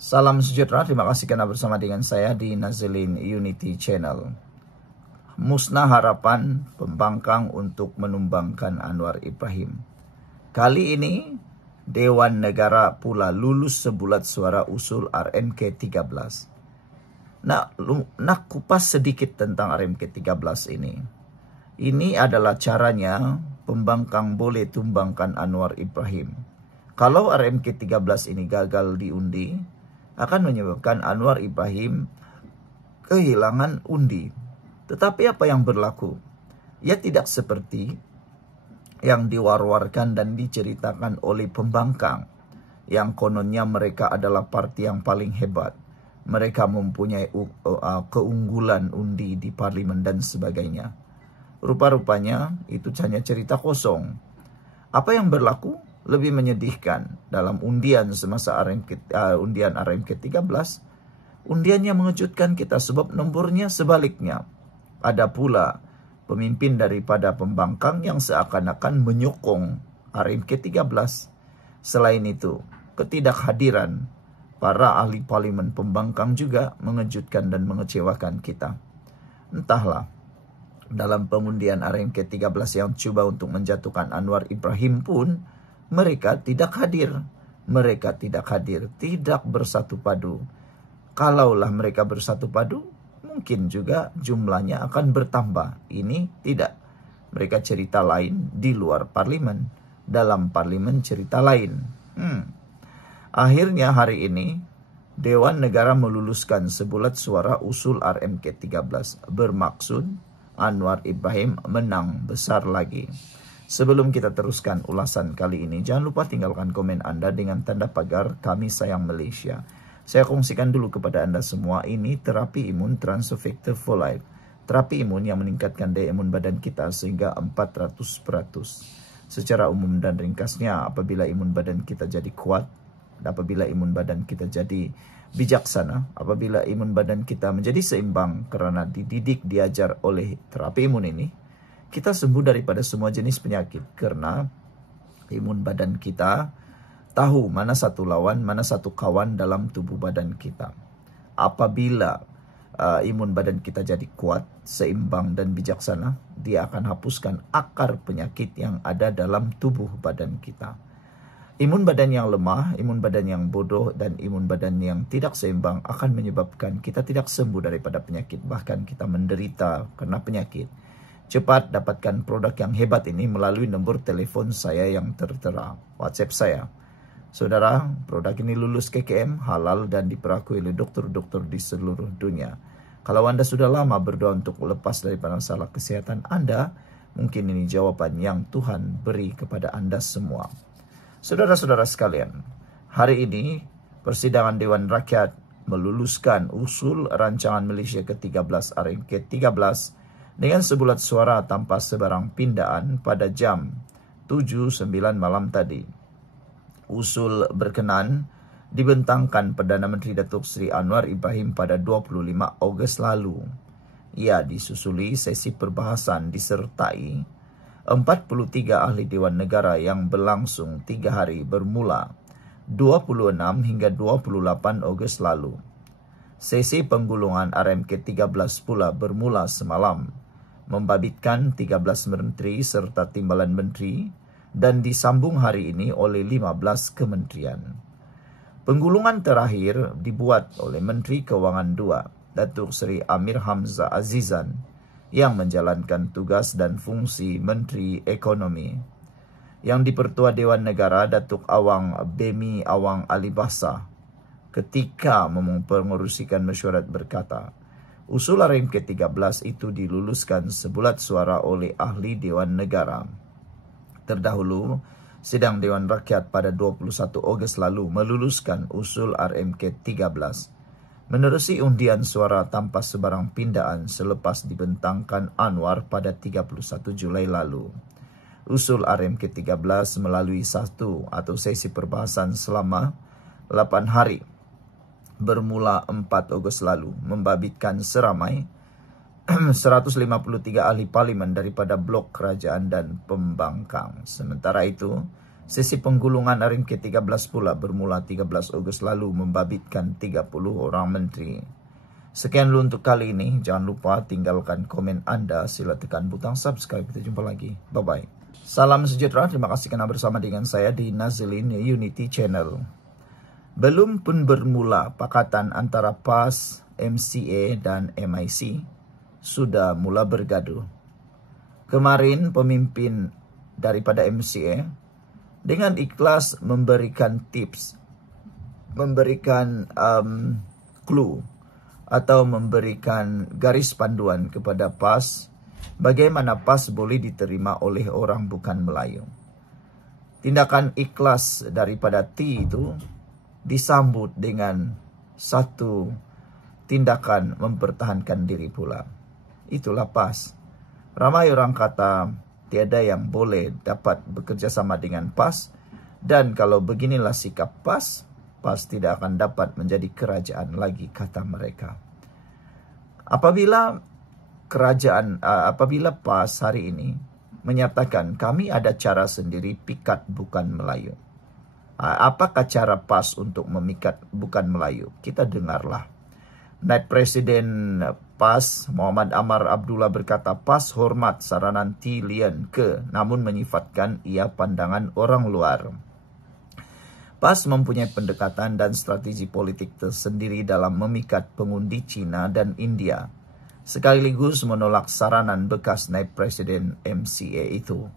Salam sejahtera, terima kasih karena bersama dengan saya di Nazilin Unity Channel. Musnah harapan pembangkang untuk menumbangkan Anwar Ibrahim. Kali ini Dewan Negara pula lulus sebulat suara usul RMK 13. Nak kupas sedikit tentang RMK 13 ini. Ini adalah caranya pembangkang boleh tumbangkan Anwar Ibrahim. Kalau RMK 13 ini gagal diundi, akan menyebabkan Anwar Ibrahim kehilangan undi. Tetapi apa yang berlaku? Ya tidak seperti yang diwar-warkan dan diceritakan oleh pembangkang, yang kononnya mereka adalah parti yang paling hebat. Mereka mempunyai keunggulan undi di parlimen dan sebagainya. Rupa-rupanya itu hanya cerita kosong. Apa yang berlaku? Lebih menyedihkan dalam undian semasa undian RMK 13, undiannya mengejutkan kita sebab nomornya sebaliknya. Ada pula pemimpin daripada pembangkang yang seakan-akan menyokong RMK 13. Selain itu, ketidakhadiran para ahli parlimen pembangkang juga mengejutkan dan mengecewakan kita. Entahlah, dalam pengundian RMK 13 yang coba untuk menjatuhkan Anwar Ibrahim pun, mereka tidak hadir. Mereka tidak hadir, tidak bersatu padu. Kalaulah mereka bersatu padu, mungkin juga jumlahnya akan bertambah. Ini tidak. Mereka cerita lain di luar parlimen. Dalam parlimen cerita lain. Akhirnya hari ini, Dewan Negara meluluskan sebulat suara usul RMK 13. Bermaksud Anwar Ibrahim menang besar lagi. Sebelum kita teruskan ulasan kali ini, jangan lupa tinggalkan komen Anda dengan tanda pagar Kami Sayang Malaysia. Saya kongsikan dulu kepada Anda semua, ini terapi imun Transofector for Life. Terapi imun yang meningkatkan daya imun badan kita sehingga 400%. Secara umum dan ringkasnya, apabila imun badan kita jadi kuat, apabila imun badan kita jadi bijaksana, apabila imun badan kita menjadi seimbang karena dididik, diajar oleh terapi imun ini, kita sembuh daripada semua jenis penyakit karena imun badan kita tahu mana satu lawan, mana satu kawan dalam tubuh badan kita. Apabila imun badan kita jadi kuat, seimbang dan bijaksana, dia akan hapuskan akar penyakit yang ada dalam tubuh badan kita. Imun badan yang lemah, imun badan yang bodoh, dan imun badan yang tidak seimbang akan menyebabkan kita tidak sembuh daripada penyakit, bahkan kita menderita karena penyakit. Cepat dapatkan produk yang hebat ini melalui nombor telepon saya yang tertera, WhatsApp saya. Saudara, produk ini lulus KKM, halal dan diperakui oleh dokter-dokter di seluruh dunia. Kalau Anda sudah lama berdoa untuk lepas daripada masalah kesehatan Anda, mungkin ini jawaban yang Tuhan beri kepada Anda semua. Saudara-saudara sekalian, hari ini persidangan Dewan Rakyat meluluskan usul rancangan Malaysia ke-13 RMK 13 dengan sebulat suara tanpa sebarang pindaan pada jam 7.09 malam tadi. Usul berkenan dibentangkan Perdana Menteri Datuk Seri Anwar Ibrahim pada 25 Ogos lalu. Ia disusuli sesi perbahasan disertai 43 ahli Dewan Negara yang berlangsung 3 hari bermula 26 hingga 28 Ogos lalu. Sesi penggulungan RMK 13 pula bermula semalam, membabitkan 13 menteri serta timbalan menteri dan disambung hari ini oleh 15 kementerian. Penggulungan terakhir dibuat oleh Menteri Kewangan II, Datuk Seri Amir Hamzah Azizan, yang menjalankan tugas dan fungsi Menteri Ekonomi. Yang dipertua Dewan Negara, Datuk Awang Bemi Awang Alibasa, ketika mengerusikan mesyuarat berkata, usul RMK 13 itu diluluskan sebulat suara oleh ahli Dewan Negara. Terdahulu, sidang Dewan Rakyat pada 21 Ogos lalu meluluskan usul RMK 13. Menerusi undian suara tanpa sebarang pindaan selepas dibentangkan Anwar pada 31 Julai lalu. Usul RMK 13 melalui satu atau sesi perbahasan selama 8 hari. Bermula 4 Ogos lalu, membabitkan seramai 153 ahli parlimen daripada blok kerajaan dan pembangkang. Sementara itu, Sesi penggulungan RMK 13 pula bermula 13 Ogos lalu membabitkan 30 orang menteri. Sekian dulu untuk kali ini. Jangan lupa tinggalkan komen Anda. Sila tekan butang subscribe. Kita jumpa lagi. Bye-bye. Salam sejahtera. Terima kasih karena bersama dengan saya di Nazilin Unity Channel. Belum pun bermula pakatan antara PAS, MCA, dan MIC, sudah mula bergaduh. Kemarin pemimpin daripada MCA dengan ikhlas memberikan tips, memberikan clue atau memberikan garis panduan kepada PAS bagaimana PAS boleh diterima oleh orang bukan Melayu. Tindakan ikhlas daripada T itu disambut dengan satu tindakan mempertahankan diri pula. Itulah PAS. Ramai orang kata tiada yang boleh dapat bekerja sama dengan PAS, dan kalau beginilah sikap PAS, PAS tidak akan dapat menjadi kerajaan lagi, kata mereka. Apabila PAS hari ini menyatakan kami ada cara sendiri pikat bukan Melayu. Apakah cara PAS untuk memikat bukan Melayu? Kita dengarlah. Naib Presiden PAS Muhammad Amar Abdullah berkata, PAS hormat saranan T. Lien Ke, namun menyifatkan ia pandangan orang luar. PAS mempunyai pendekatan dan strategi politik tersendiri dalam memikat pengundi Cina dan India, sekaligus menolak saranan bekas Naib Presiden MCA itu.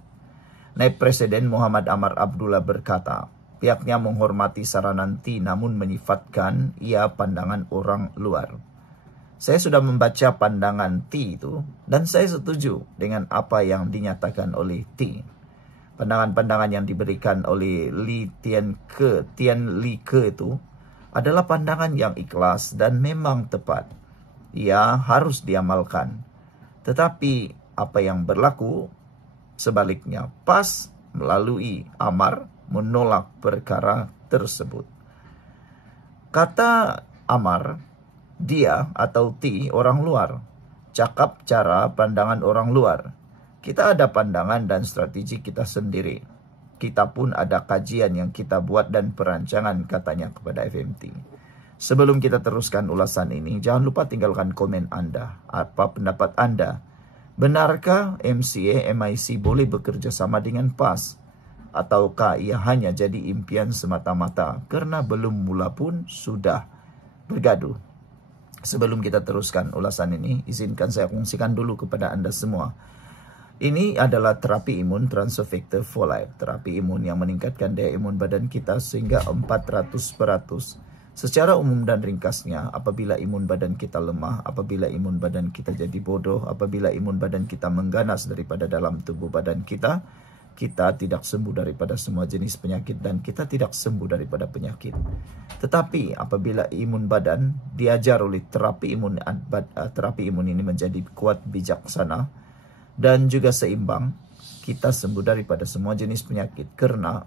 Naib Presiden Muhammad Amar Abdullah berkata, pihaknya menghormati saranan T namun menyifatkan ia pandangan orang luar. Saya sudah membaca pandangan T itu dan saya setuju dengan apa yang dinyatakan oleh T. Pandangan-pandangan yang diberikan oleh Tian Li Ke itu adalah pandangan yang ikhlas dan memang tepat. Ia harus diamalkan. Tetapi apa yang berlaku sebaliknya, PAS melalui Amar menolak perkara tersebut. Kata Amar, dia atau T orang luar, cakap cara pandangan orang luar. Kita ada pandangan dan strategi kita sendiri. Kita pun ada kajian yang kita buat dan perancangan, katanya kepada FMT. Sebelum kita teruskan ulasan ini, jangan lupa tinggalkan komen Anda. Apa pendapat Anda? Benarkah MCA, MIC boleh bekerja sama dengan PAS? Ataukah ia hanya jadi impian semata-mata karena belum mula pun sudah bergaduh? Sebelum kita teruskan ulasan ini, izinkan saya kongsikan dulu kepada Anda semua. Ini adalah terapi imun Transfer Factor for Life. Terapi imun yang meningkatkan daya imun badan kita sehingga 400%. Secara umum dan ringkasnya, apabila imun badan kita lemah, apabila imun badan kita jadi bodoh, apabila imun badan kita mengganas daripada dalam tubuh badan kita tidak sembuh daripada semua jenis penyakit dan kita tidak sembuh daripada penyakit. Tetapi apabila imun badan diajar oleh terapi imun ini menjadi kuat, bijaksana, dan juga seimbang, kita sembuh daripada semua jenis penyakit karena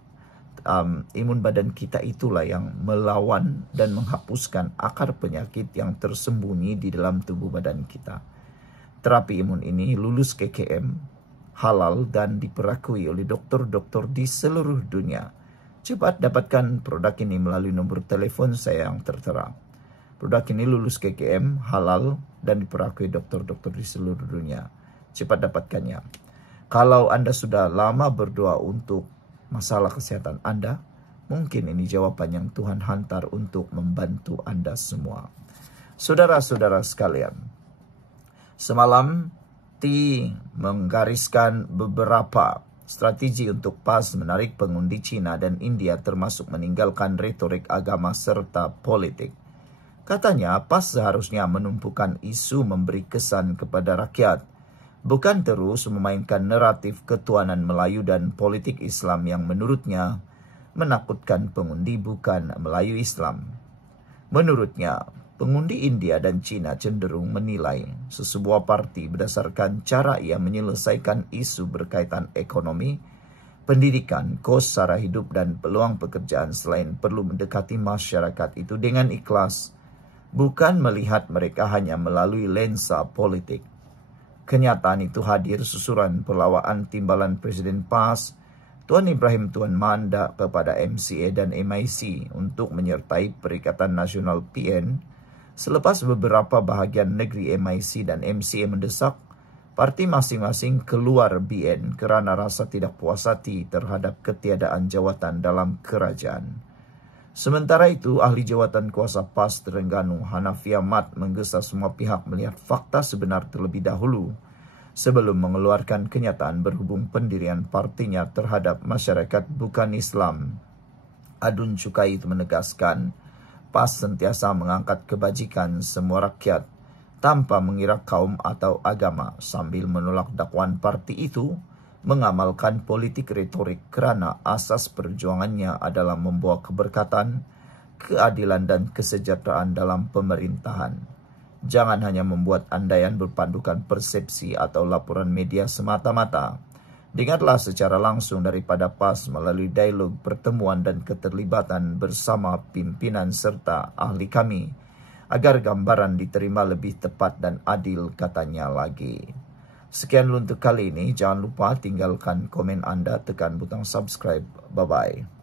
imun badan kita itulah yang melawan dan menghapuskan akar penyakit yang tersembunyi di dalam tubuh badan kita. Terapi imun ini lulus KKM, halal dan diperakui oleh dokter-dokter di seluruh dunia. Cepat dapatkan produk ini melalui nomor telepon saya yang tertera. Produk ini lulus KKM, halal dan diperakui dokter-dokter di seluruh dunia. Cepat dapatkannya. Kalau Anda sudah lama berdoa untuk masalah kesehatan Anda, mungkin ini jawaban yang Tuhan hantar untuk membantu Anda semua. Saudara-saudara sekalian, semalam T menggariskan beberapa strategi untuk PAS menarik pengundi Cina dan India, termasuk meninggalkan retorik agama serta politik. Katanya PAS seharusnya menumpukan isu memberi kesan kepada rakyat, bukan terus memainkan naratif ketuanan Melayu dan politik Islam yang menurutnya menakutkan pengundi bukan Melayu Islam. Menurutnya, pengundi India dan Cina cenderung menilai sesebuah parti berdasarkan cara ia menyelesaikan isu berkaitan ekonomi, pendidikan, kos sara hidup, dan peluang pekerjaan selain perlu mendekati masyarakat itu dengan ikhlas, bukan melihat mereka hanya melalui lensa politik. Kenyataan itu hadir susuran perlawanan timbalan Presiden PAS Tuan Ibrahim Tuan manda kepada MCA dan MIC untuk menyertai Perikatan Nasional PN selepas beberapa bahagian negeri MIC dan MCA mendesak parti masing-masing keluar BN kerana rasa tidak puas hati terhadap ketiadaan jawatan dalam kerajaan. Sementara itu, ahli jawatan kuasa PAS Terengganu Hanafi Ahmad menggesa semua pihak melihat fakta sebenar terlebih dahulu sebelum mengeluarkan kenyataan berhubung pendirian partinya terhadap masyarakat bukan Islam. Adun Cukai itu menegaskan, PAS sentiasa mengangkat kebajikan semua rakyat tanpa mengira kaum atau agama sambil menolak dakwaan parti itu mengamalkan politik retorik kerana asas perjuangannya adalah membawa keberkatan, keadilan dan kesejahteraan dalam pemerintahan. Jangan hanya membuat andaian berpandukan persepsi atau laporan media semata-mata. Dengarlah secara langsung daripada PAS melalui dialog, pertemuan dan keterlibatan bersama pimpinan serta ahli kami, agar gambaran diterima lebih tepat dan adil, katanya lagi. Sekian untuk kali ini. Jangan lupa tinggalkan komen anda, tekan butang subscribe. Bye-bye.